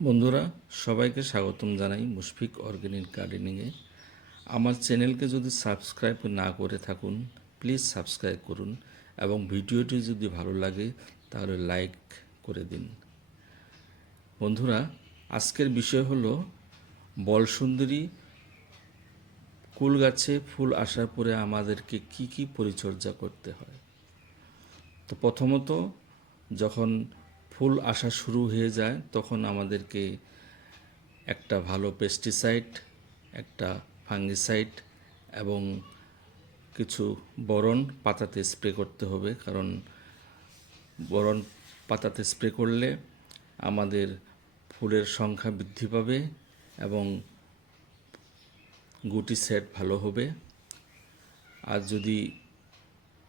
বন্ধুরা, সবাইকে স্বাগতম জানাই মুশফিক অর্গ্যানিক গার্ডেনিংয়ে আমার চ্যানেলকে যদি সাবস্ক্রাইব না করে থাকুন, প্লিজ সাবস্ক্রাইব করুন এবং ভিডিওটি যদি ভালো লাগে, তাহলে লাইক করে দিন। বন্ধুরা, আজকের বিষয় হলো বলসুন্দরী কুল গাছে ফুল আসার পরে আমাদেরকে কি কি পরিচর্যা করতে হয়। তো প্রথমত, যখন ফুল আসা শুরু হয়ে যায়, তখন আমাদেরকে একটা ভালো পেস্টিসাইড একটা ফাঙ্গিসাইড এবং কিছু বরণ পাতাতে স্প্রে করতে হবে। কারণ বরণ পাতাতে স্প্রে করলে আমাদের ফুলের সংখ্যা বৃদ্ধি পাবে এবং গুটি সেট ভালো হবে। আর যদি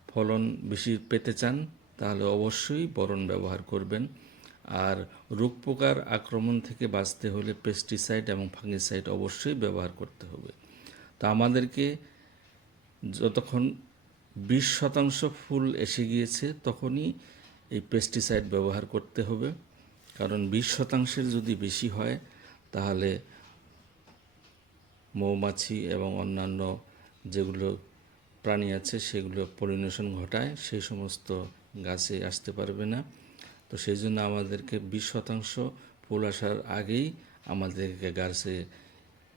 ফলন বেশি পেতে চান তাহলে অবশ্যই বরণ ব্যবহার করবেন। আর রোগ পোকার আক্রমণ থেকে বাঁচতে হলে পেস্টিসাইড এবং ফাঙ্গিসাইড অবশ্যই ব্যবহার করতে হবে। তো আমাদেরকে যতক্ষণ বিশ শতাংশ ফুল এসে গিয়েছে, তখনই এই পেস্টিসাইড ব্যবহার করতে হবে। কারণ বিশ শতাংশের যদি বেশি হয়, তাহলে মৌমাছি এবং অন্যান্য যেগুলো প্রাণী আছে, সেগুলো পলিনেশন ঘটায়। সেই সমস্ত গাছে আসতে পারবে না। তো সেই জন্য আমাদেরকে বিশ শতাংশ ফুল আসার আগেই আমাদেরকে গাছে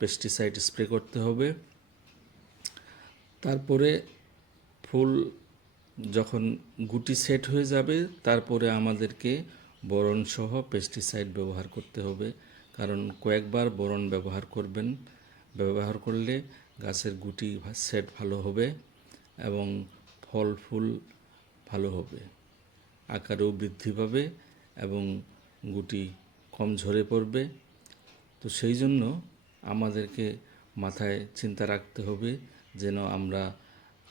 পেস্টিসাইড স্প্রে করতে হবে। তারপরে ফুল যখন গুটি সেট হয়ে যাবে, তারপরে আমাদেরকে বোরন সহ পেস্টিসাইড ব্যবহার করতে হবে। কারণ কয়েকবার বরণ ব্যবহার করবেন, ব্যবহার করলে গাছের গুটি সেট ভালো হবে এবং ফল, ফুল ভালো হবে। আকারেও বৃদ্ধি পাবে এবং গুটি কম ঝরে পড়বে। তো সেই জন্য আমাদেরকে মাথায় চিন্তা রাখতে হবে যেন আমরা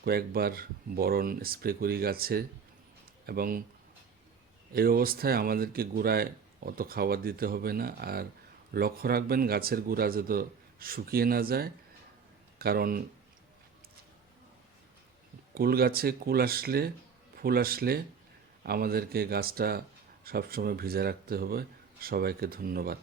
কয়েকবার বরণ স্প্রে করি গাছে এবং এই অবস্থায় আমাদেরকে গোড়ায় অত খাবার দিতে হবে না। আর লক্ষ্য রাখবেন গাছের গোড়া যত শুকিয়ে না যায়, কারণ কুল গাছে কুল আসলে ফুল আসলে আমাদেরকে গাছটা সবসময় ভিজে রাখতে হবে। সবাইকে ধন্যবাদ।